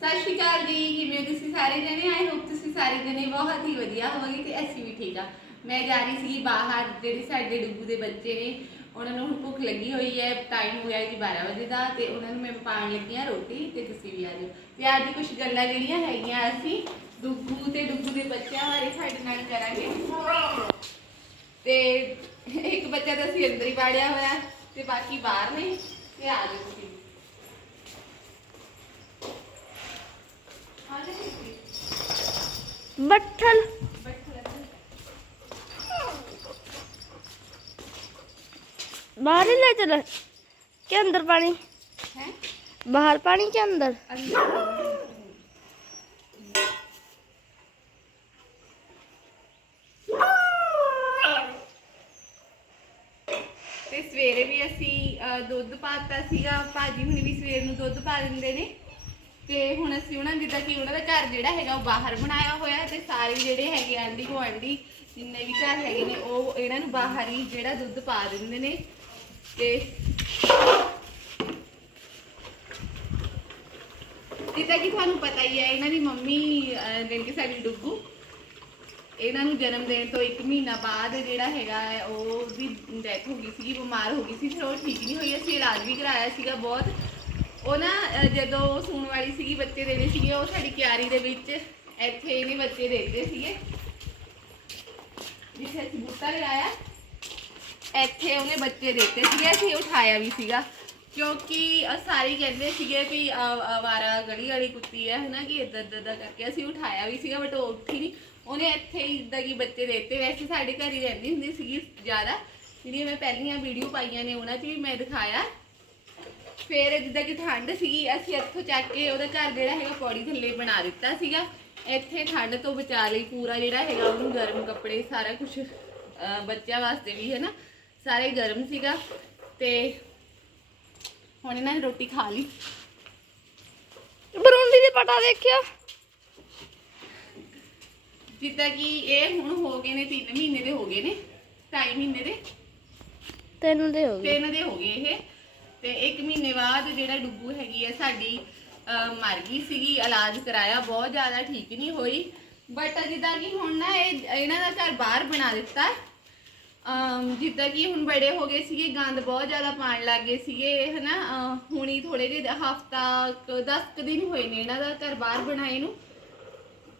ਸਤਿ ਸ਼੍ਰੀ ਅਕਾਲ ਜੀ, ਕਿਵੇਂ ਹੋ ਤੁਸੀਂ ਸਾਰੇ ਜਣੇ? ਆਈ ਹੋਪ ਤੁਸੀਂ ਸਾਰੇ ਜਣੇ ਬਹੁਤ ਹੀ ਵਧੀਆ ਹੋਵੋਗੇ ਤੇ ਅਸੀਂ ਵੀ ਠੀਕ ਆ। ਮੈਂ ਜਾ ਰਹੀ ਸੀ ਬਾਹਰ, ਜਿਹੜੇ ਸਾਡੇ ਡੁੱਬੂ ਦੇ ਬੱਚੇ ਨੇ, ਉਹਨਾਂ ਨੂੰ ਹੁਣ ਭੁੱਖ ਲੱਗੀ ਹੋਈ ਹੈ ਟਾਈਮ ਹੋ ਗਿਆ ਜੀ 12 ਵਜੇ ਦਾ ਤੇ ਉਹਨਾਂ ਨੂੰ ਮੈਂ ਪਾਣ ਲੱਗੀ ਆ ਰੋਟੀ ਤੇ ਤੁਸੀਂ ਵੀ ਆ ਜਾਓ। ਤੇ ਅੱਜ ਕੁਝ ਗੱਲਾਂ ਜਿਹੜੀਆਂ ਹੈਗੀਆਂ ਅਸੀਂ ਡੁੱਬੂ ਤੇ ਡੁੱਬੂ ਦੇ ਬੱਚਿਆਂ ਬਾਰੇ ਸਾਡੇ ਨਾਲ ਕਰਾਂਗੇ। ਤੇ ਇੱਕ ਬੱਚਾ ਤਾਂ ਅਸੀਂ ਅੰਦਰ ਹੀ ਪਾੜਿਆ ਹੋਇਆ ਤੇ ਬਾਕੀ ਬਾਹਰ ਨੇ ਤੇ ਆ ਜਾਓ ਤੁਸੀਂ ਆ ਜਾਓ ਤੁਸੀਂ ਬੱਠਲ। ਬਾਹਰ ਲੈ ਚਲ। ਕੇ ਅੰਦਰ ਪਾਣੀ? ਹੈ? ਬਾਹਰ ਪਾਣੀ ਕੇ ਅੰਦਰ? ਤੇ ਸਵੇਰੇ ਵੀ ਅਸੀਂ ਅ, ਦੁੱਧ ਪਾਤਾ ਸੀਗਾ। ਭਾਜੀ ਹੁਣੀ ਵੀ ਸਵੇਰ ਨੂੰ ਦੁੱਧ ਪਾ ਦਿੰਦੇ ਨੇ। ਤੇ ਹੁਣ ਅਸੀਂ ਉਹਨਾਂ ਜਿੱਦਾਂ ਕਿ ਉਹਨਾਂ ਦਾ ਘਰ ਜਿਹੜਾ ਹੈਗਾ ਉਹ ਬਾਹਰ ਬਣਾਇਆ ਹੋਇਆ ਤੇ ਸਾਰੇ ਜਿਹੜੇ ਹੈਗੇ ਆਂਢੀ ਗੁਆਂਢੀ ਜਿੰਨੇ ਵੀ ਘਰ ਹੈਗੇ ਨੇ ਉਹ ਇਹਨਾਂ ਨੂੰ ਬਾਹਰ ਹੀ ਜਿਹੜਾ ਦੁੱਧ ਪਾ ਦਿੰਦੇ ਨੇ ਤੇ ਜਿੱਦਾਂ ਕਿ ਤੁਹਾਨੂੰ ਪਤਾ ਹੀ ਹੈ ਇਹਨਾਂ ਦੀ ਮੰਮੀ ਜਾਣੀ ਕਿ ਸਾਡੀ ਡੁੱਗੂ ਇਹਨਾਂ ਨੂੰ ਜਨਮ ਦੇਣ ਤੋਂ 1 ਮਹੀਨਾ ਬਾਅਦ ਜਿਹੜਾ ਹੈਗਾ ਹੈ, ਉਹ ਦੀ ਡੈਥ ਹੋ ਗਈ ਸੀਗੀ ਬਿਮਾਰ ਹੋ ਗਈ ਸੀ ਫਿਰ ਉਹ ਠੀਕ ਨਹੀਂ ਹੋਈ ਅਸੀਂ ਇਲਾਜ ਵੀ ਕਰਾਇਆ ਸੀਗਾ ਬਹੁਤ। ਉਹ ਨਾ ਅਹ, ਜਦੋਂ ਉਹ ਸੂਣ ਵਾਲੀ ਸੀਗੀ ਬੱਚੇ ਦੇਣੇ ਸੀਗੇ ਉਹ ਸਾਡੀ ਕਿਆਰੀ ਦੇ ਵਿੱਚ। ਇੱਥੇ ਇਹਨੇ ਬੱਚੇ ਦੇਤੇ ਸੀਗੇ। ਜਿੱਥੇ ਅਸੀਂ ਬੂਟਾ ਲਗਾਇਆ ਇੱਥੇ ਉਹਨੇ ਬੱਚੇ ਦਿੱਤੇ ਸੀਗੇ ਅਸੀਂ ਉਠਾਇਆ ਵੀ ਸੀਗਾ। ਕਿਉਂਕਿ ਅਹ ਸਾਰੇ ਹੀ ਕਹਿੰਦੇ ਸੀਗੇ ਵੀ ਆ- ਆਵਾਰਾ ਗਲੀ ਵਾਲੀ ਕੁੱਤੀ ਹੈ ਹਨਾ ਕਿ ਇਦਾਂ ਇਦਾਂ ਦਾ ਕਰਕੇ ਅਸੀਂ ਉਠਾਇਆ ਵੀ ਸੀਗਾ ਬਟ ਉਹ ਉੱਠੀ ਨਹੀਂ ਉਹਨੇ ਇੱਥੇ ਹੀ ਇਦਾਂ ਕੀ ਬੱਚੇ ਦਿੱਤੇ ਵੈਸੇ ਸਾਡੇ ਘਰ ਹੀ ਰਹਿੰਦੀ ਹੁੰਦੀ ਸੀਗੀ ਜ਼ਿਆਦਾ। ਜਿਹੜੀਆਂ ਮੈਂ ਪਹਿਲੀਆਂ ਵੀਡੀਓ ਪਾਈਆਂ ਨੇ ਉਹਨਾਂ 'ਚ ਵੀ ਮੈਂ ਦਿਖਾਇਆ। ਫਿਰ ਜਿੱਦਾਂ ਕਿ ਠੰਡ ਸੀਗੀ ਅਸੀਂ ਇੱਥੋਂ ਚੱਕ ਕੇ ਉਹਦਾ ਘਰ ਜਿਹੜਾ ਹੈਗਾ ਪੌੜੀ ਥੱਲੇ ਬਣਾ ਦਿੱਤਾ ਸੀਗਾ। ਇੱਥੇ ਠੰਡ ਤੋਂ ਬਚਾ ਲਈ ਪੂਰਾ ਜਿਹੜਾ ਹੈਗਾ ਉਹਨੂੰ ਗਰਮ ਕੱਪੜੇ ਸਾਰਾ ਕੁਝ ਬੱਚਿਆਂ ਵਾਸਤੇ ਵੀ ਹੈ ਨਾ ਸਾਰੇ ਗਰਮ ਸੀਗਾ ਤੇ ਹੁਣ ਇਹਨਾਂ ਨੇ ਰੋਟੀ ਖਾ ਲਈ। ਬਰੁੰਡੀ ਦੇ ਪਟਾ ਦੇਖਿਆ ਜਿੱਦਾਂ ਕਿ ਇਹ ਹੁਣ ਹੋ ਗਏ ਨੇ 3 ਮਹੀਨੇ ਦੇ ਹੋ ਗਏ ਨੇ 2.5 ਮਹੀਨੇ ਦੇ। ਤੈਨੂੰ ਦੇ ਹੋ ਗਏ। ਤਿੰਨ ਦੇ ਹੋ ਗਏ ਇਹ। ਤੇ 1 ਮਹੀਨੇ ਬਾਅਦ ਜਿਹੜਾ ਡੁੱਬੂ ਹੈਗੀ ਹੈ ਸਾਡੀ ਅਹ, ਮਰ ਗਈ ਸੀਗੀ ਇਲਾਜ ਕਰਾਇਆ ਬਹੁਤ ਜ਼ਿਆਦਾ ਠੀਕ ਨਹੀਂ ਹੋਈ। ਬਟ ਜਿੱਦਾਂ ਕਿ ਹੁਣ ਨਾ ਇਹ ਇਹਨਾਂ ਦਾ ਘਰ ਬਾਹਰ ਬਣਾ ਦਿੱਤਾ। ਅਮ ਜਿੱਦਾਂ ਕਿ ਹੁਣ ਬੜੇ ਹੋ ਗਏ ਸੀਗੇ ਗੰਦ ਬਹੁਤ ਜ਼ਿਆਦਾ ਪਾਣ ਲੱਗ ਗਏ ਸੀਗੇ ਹਨਾ? ਅਹ, ਹੁਣੀ ਥੋੜੇ ਜਿਹੇ ਹਫਤਾ 10 ਕੁ ਦਿਨ ਹੋਏ ਨੇ ਇਹਨਾਂ ਦਾ ਘਰ ਬਾਹਰ ਬਣਾਏ ਨੂੰ।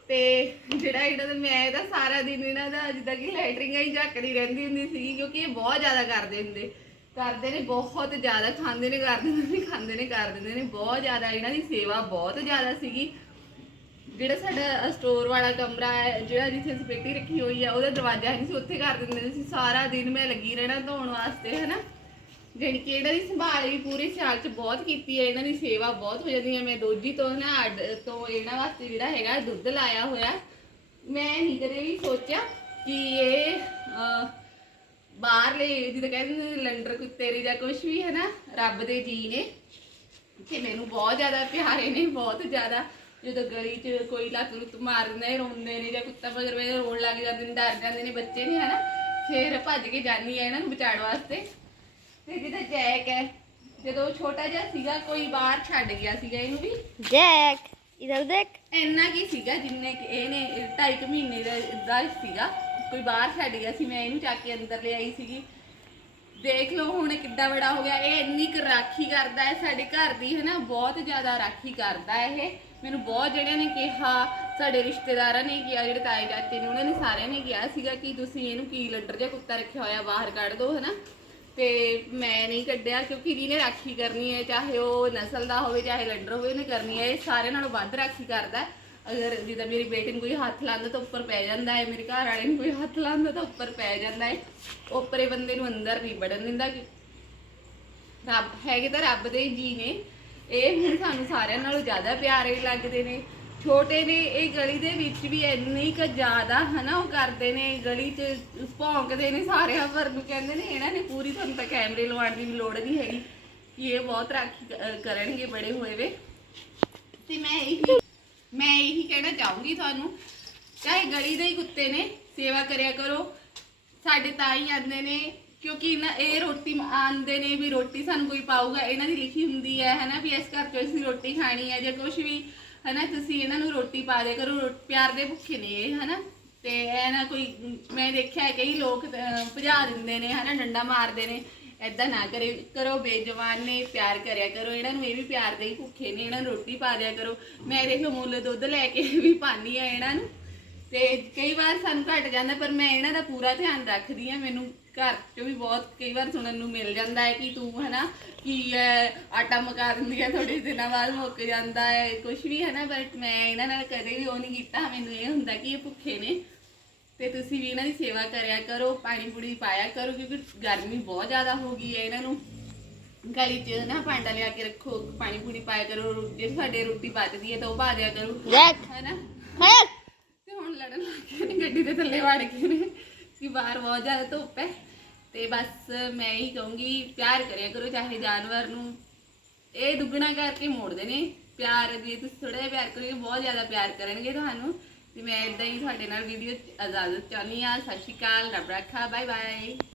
ਤੇ ਜਿਹੜਾ ਇਹਨਾਂ ਦਾ ਮੈਂ ਇਹਦਾ ਸਾਰਾ ਦਿਨ ਇਹਨਾਂ ਦਾ ਜਿੱਦਾਂ ਕਿ ਲੈਟਰਿੰਗਾਂ ਹੀ ਝੱਕਦੀ ਰਹਿੰਦੀ ਹੁੰਦੀ ਸੀ ਕਿਉਂਕਿ ਇਹ ਬਹੁਤ ਜ਼ਿਆਦਾ ਕਰਦੇ ਹੁੰਦੇ। ਕਰਦੇ ਨੇ, ਬਹੁਤ ਜ਼ਿਆਦਾ ਖਾਂਦੇ ਨੇ, ਕਰ ਦਿੰਦੇ ਨੇ, ਖਾਂਦੇ ਨੇ, ਕਰ ਦਿੰਦੇ ਨੇ। ਬਹੁਤ ਜ਼ਿਆਦਾ ਇਹਨਾਂ ਦੀ ਸੇਵਾ ਬਹੁਤ ਜ਼ਿਆਦਾ ਸੀਗੀ। ਜਿਹੜਾ ਸਾਡਾ ਸਟੋਰ ਵਾਲਾ ਕਮਰਾ ਹੈ, ਜਿਹੜਾ ਜਿੱਥੇ ਅਸੀਂ ਪੇਟੀ ਰੱਖੀ ਹੋਈ ਆ, ਉਹਦਾ ਦਰਵਾਜ਼ਾ ਨਹੀਂ ਸੀ, ਉੱਥੇ ਕਰ ਦਿੰਦੇ ਸੀ ਸਾਰਾ ਦਿਨ ਮੈਂ ਲੱਗੀ ਰਹਿਣਾ ਧੋਣ ਵਾਸਤੇ, ਹਨਾ? ਜਾਣੀ ਕਿ ਇਹਨਾਂ ਦੀ ਸੰਭਾਲ ਵੀ ਪੂਰੇ ਸਿਆਲ ਚ ਬਹੁਤ ਕੀਤੀ ਹੈ, ਇਹਨਾਂ ਦੀ ਸੇਵਾ ਬਹੁਤ ਹੋ ਜਾਂਦੀ ਹੈ। ਮੈਂ ਦੋਜੀ ਤੋਂ ਨਾ, ਅੱਡ ਤੋਂ ਇਹਨਾਂ ਵਾਸਤੇ ਜਿਹੜਾ ਹੈਗਾ, ਦੁੱਧ ਲਾਇਆ ਹੋਇਆ। ਮੈਂ ਨਹੀਂ ਕਦੇ ਵੀ ਸੋਚਿਆ ਕਿ ਇਹ ਬਾਹਰਲੇ ਜਿੱਦਾਂ ਕਹਿੰਦੇ ਨੇ ਲੰਡਰ ਕੁੱਤੇ ਨੇ ਜਾਂ ਕੁਝ ਵੀ ਹੈ ਨਾ ਰੱਬ ਦੇ ਜੀ ਨੇ। ਤੇ ਮੈਨੂੰ ਬਹੁਤ ਜ਼ਿਆਦਾ ਪਿਆਰੇ ਨੇ ਬਹੁਤ ਜ਼ਿਆਦਾ। ਜਦੋਂ ਗਲੀ 'ਚ ਕੋਈ ਲੱਤ ਲੁੱਤ ਮਾਰ ਦਿੰਦਾ ਰੋਂਦੇ ਨੇ ਜਾਂ ਕੁੱਤਾ ਮਗਰ ਵੇ ਰੋਣ ਲੱਗ ਜਾਂਦੇ ਨੇ ਡਰ ਜਾਂਦੇ ਨੇ ਬੱਚੇ ਨੇ ਹਨਾ। ਫਿਰ ਭੱਜ ਕੇ ਜਾਂਦੀ ਹੈ ਇਹਨਾਂ ਨੂੰ ਬਚਾਉਣ ਵਾਸਤੇ। ਤੇ ਜਿਹਦਾ ਜੈਕ ਹੈ। ਜਦੋਂ ਉਹ ਛੋਟਾ ਜਿਹਾ ਸੀਗਾ ਕੋਈ ਬਾਹਰ ਛੱਡ ਗਿਆ ਸੀਗਾ ਇਹਨੂੰ ਵੀ। ਜੈਕ ਇਧਰ ਦੇਖ। ਇੰਨਾ ਕੀ ਸੀਗਾ ਜਿੰਨੇ ਕਿ ਇਹਨੇ 2.5 ਮਹੀਨੇ ਦਾ ਸੀਗਾ। ਕੋਈ ਬਾਹਰ ਛੱਡ ਗਿਆ ਸੀ, ਮੈਂ ਇਹਨੂੰ ਚੱਕ ਕੇ ਅੰਦਰ ਲਿਆਈ ਸੀਗੀ। ਦੇਖ ਲਓ ਹੁਣ ਕਿੱਡਾ ਬੜਾ ਹੋ ਗਿਆ। ਇਹ ਇੰਨੀ ਕੁ ਰਾਖੀ ਕਰਦਾ ਹੈ, ਸਾਡੇ ਘਰ ਦੀ ਹੈ ਨਾ, ਬਹੁਤ ਜ਼ਿਆਦਾ ਰਾਖੀ ਕਰਦਾ ਹੈ ਇਹ। ਮੈਨੂੰ ਬਹੁਤ ਜਿਹੜਿਆਂ ਨੇ ਕਿਹਾ, ਸਾਡੇ ਰਿਸ਼ਤੇਦਾਰਾਂ ਨੇ ਕਿਹਾ, ਜਿਹੜੇ ਤਾਏ ਚਾਚੇ ਨੇ, ਉਹਨਾਂ ਨੇ ਸਾਰਿਆਂ ਨੇ ਕਿਹਾ ਸੀਗਾ ਕਿ ਤੁਸੀਂ ਇਹਨੂੰ ਕੀ ਲੰਡਰ ਜਿਹਾ ਕੁੱਤਾ ਰੱਖਿਆ ਹੋਇਆ, ਬਾਹਰ ਕੱਢ ਦਿਓ ਹੈ ਨਾ। ਤੇ ਮੈਂ ਨਹੀਂ ਕੱਢਿਆ, ਕਿਉਂਕਿ ਜਿਹਨੇ ਰਾਖੀ ਕਰਨੀ ਹੈ, ਚਾਹੇ ਉਹ ਨਸਲ ਦਾ ਹੋਵੇ, ਚਾਹੇ ਲੰਡਰ ਹੋਵੇ ਉਹਨੇ ਕਰਨੀ ਹੈ। ਇਹ ਸਾਰਿਆਂ ਨਾਲੋਂ ਵੱਧ ਰਾਖੀ ਕਰਦਾ ਹੈ। ਅਗਰ ਜਿੱਦਾਂ ਮੇਰੀ ਬੇਟੀ ਨੂੰ ਕੋਈ ਹੱਥ ਲਾਉਂਦਾ ਤਾਂ ਉੱਪਰ ਪੈ ਜਾਂਦਾ ਹੈ, ਮੇਰੇ ਘਰ ਵਾਲੇ ਨੂੰ ਕੋਈ ਹੱਥ ਲਾਉਂਦਾ ਤਾਂ ਉੱਪਰ ਪੈ ਜਾਂਦਾ ਹੈ। ਉੱਪਰੇ ਬੰਦੇ ਨੂੰ ਅੰਦਰ ਨਹੀਂ ਵੜਨ ਦਿੰਦਾ ਰੱਬ ਹੈਗੇ ਤਾਂ ਰੱਬ ਦੇ ਜੀ ਨੇ। ਇਹ ਹੁਣ ਸਾਨੂੰ ਸਾਰਿਆਂ ਨਾਲੋਂ ਜ਼ਿਆਦਾ ਪਿਆਰੇ ਲੱਗਦੇ ਨੇ। ਛੋਟੇ ਨੇ, ਇਹ ਗਲੀ ਦੇ ਵਿੱਚ ਵੀ ਇੰਨੀ ਕੁ ਜ਼ਿਆਦਾ, ਹਨਾ, ਉਹ ਕਰਦੇ ਨੇ, ਗਲੀ 'ਚ ਭੌਂਕਦੇ ਨੇ ਸਾਰਿਆਂ ਪਰ ਨੂੰ, ਕਹਿੰਦੇ ਨੇ ਇਹਨਾਂ ਨੇ ਪੂਰੀ ਤੁਹਾਨੂੰ ਤਾਂ ਕੈਮਰੇ ਲਵਾਉਣ ਦੀ ਵੀ ਲੋੜ ਨਹੀਂ ਹੈਗੀ। ਕਿ ਇਹ ਬਹੁਤ ਰਾਖੀ ਕਰਨਗੇ ਬੜੇ ਹੋਏ ਵੇ। ਤੇ ਮੈਂ ਇਹੀ ਮੈਂ ਇਹੀ ਕਹਿਣਾ ਚਾਹੂੰਗੀ ਤੁਹਾਨੂੰ ਚਾਹੇ ਗਲੀ ਦੇ ਹੀ ਕੁੱਤੇ ਨੇ ਸੇਵਾ ਕਰਿਆ ਕਰੋ। ਸਾਡੇ ਤਾਂ ਹੀ ਆਉਂਦੇ ਨੇ ਕਿਉਂਕਿ ਨਾ ਇਹ ਰੋਟੀ ਮ- ਆਉਂਦੇ ਨੇ ਵੀ ਰੋਟੀ ਸਾਨੂੰ ਕੋਈ ਪਾਊਗਾ ਇਹਨਾਂ ਦੀ ਲਿਖੀ ਹੁੰਦੀ ਹੈ ਹਨਾ ਵੀ ਇਸ ਘਰ ਚੋਂ ਅਸੀਂ ਰੋਟੀ ਖਾਣੀ ਹੈ ਜਾਂ ਕੁਝ ਵੀ ਹਨਾ ਤੁਸੀਂ ਇਹਨਾਂ ਨੂੰ ਰੋਟੀ ਪਾ ਦਿਆ ਕਰੋ ਰੋ- ਪਿਆਰ ਦੇ ਭੁੱਖੇ ਨੇ ਇਹ ਹਨਾ। ਤੇ ਇਹ ਨਾ ਕੋਈ ਮੈਂ ਦੇਖਿਆ ਹੈ ਕਈ ਲੋਕ ਅਹ, ਭਜਾ ਦਿੰਦੇ ਨੇ ਹਨਾ ਡੰਡਾ ਮਾਰਦੇ ਨੇ। ਐਦਾਂ ਨਾ ਕਰੇ, ਕਰੋ ਬੇਜਵਾਨ ਨੇ ਪਿਆਰ ਕਰਿਆ ਕਰੋ, ਇਹਨਾਂ ਨੂੰ ਇਹ ਵੀ ਪਿਆਰ ਦੇ ਹੀ ਭੁੱਖੇ ਨੇ, ਇਹਨਾਂ ਨੂੰ ਰੋਟੀ ਪਾ ਦਿਆ ਕਰੋ। ਮੈਂ ਦੇਖ ਲਓ ਮੁੱਲ ਦੁੱਧ ਲੈ ਕੇ ਵੀ ਪਾਨੀ ਆ ਇਹਨਾਂ ਨੂੰ। ਤੇ ਕਈ ਵਾਰ ਸਾਨੂੰ ਘਟ ਜਾਂਦਾ, ਪਰ ਮੈਂ ਇਹਨਾਂ ਦਾ ਪੂਰਾ ਧਿਆਨ ਰੱਖਦੀ ਆ ਮੈਨੂੰ ਘਰ 'ਚ ਵੀ ਬਹੁਤ ਕਈ ਵਾਰ ਸੁਣਨ ਨੂੰ ਮਿਲ ਜਾਂਦਾ ਹੈ ਕਿ ਤੂੰ ਹਨਾ, ਕੀ ਹੈ ਆਟਾ ਮਕਾ ਦਿੰਦੀ ਹੈ ਥੋੜੇ ਦਿਨਾਂ ਬਾਅਦ ਮੁੱਕ ਜਾਂਦਾ ਹੈ ਕੁਝ ਵੀ ਹਨਾ ਬਟ ਮੈਂ ਇਹਨਾਂ ਨਾਲ ਕਦੇ ਵੀ ਉਹ ਨਹੀਂ ਕੀਤਾ, ਮੈਨੂੰ ਇਹ ਹੁੰਦਾ ਕਿ ਇਹ ਭੁੱਖੇ ਨੇ। ਤੇ ਤੁਸੀਂ ਵੀ ਇਹਨਾਂ ਦੀ ਸੇਵਾ ਕਰਿਆ ਕਰੋ ਪਾਣੀ ਪੂੜੀ ਪਾਇਆ ਕਰੋ ਕਿਉਂਕਿ ਗਰਮੀ ਬਹੁਤ ਜ਼ਿਆਦਾ ਹੋ ਗਈ ਹੈ ਇਹਨਾਂ ਨੂੰ। ਗਲੀ 'ਚ ਨਾ ਭਾਂਡਾ ਲਿਆ ਕੇ ਰੱਖੋ ਪਾਣੀ ਪੂੜੀ ਪਾਇਆ ਕਰੋ ਜੇ ਸਾਡੇ ਰੋਟੀ ਬਚਦੀ ਹੈ ਤਾਂ ਉਹ ਪਾ ਦਿਆ ਕਰੋ ਹੈਨਾ? ਤੇ ਹੁਣ ਲੜਨ ਲੱਗ ਨੇ ਗੱਡੀ ਦੇ ਥੱਲੇ ਵੜ ਗਏ ਨੇ ਕਿ ਬਾਹਰ ਬਹੁਤ ਜ਼ਿਆਦਾ ਧੁੱਪ ਹੈ। ਤੇ ਬਸ ਮੈਂ ਇਹੀ ਕਹੂੰਗੀ ਪਿਆਰ ਕਰਿਆ ਕਰੋ ਚਾਹੇ ਜਾਨਵਰ ਨੂੰ। ਇਹ ਦੁੱਗਣਾ ਕਰਕੇ ਮੋੜਦੇ ਨੇ ਪਿਆਰ ਜੇ ਤੁਸੀਂ ਥੋੜਾ ਜਿਹਾ ਪਿਆਰ ਕਰੋਗੇ ਬਹੁਤ ਜ਼ਿਆਦਾ ਪਿਆਰ ਕਰਨਗੇ ਤੁਹਾਨੂੰ। ਤੇ ਮੈਂ ਇਦਾਂ ਹੀ ਤੁਹਾਡੇ ਨਾਲ ਵੀਡੀਓ ਇਜਾਜ਼ਤ ਚਾਹੁੰਦੀ ਆ ਸਤਿ ਸ਼੍ਰੀ ਅਕਾਲ, ਰੱਬ ਰੱਖਾ ਬਾਏ ਬਾਏ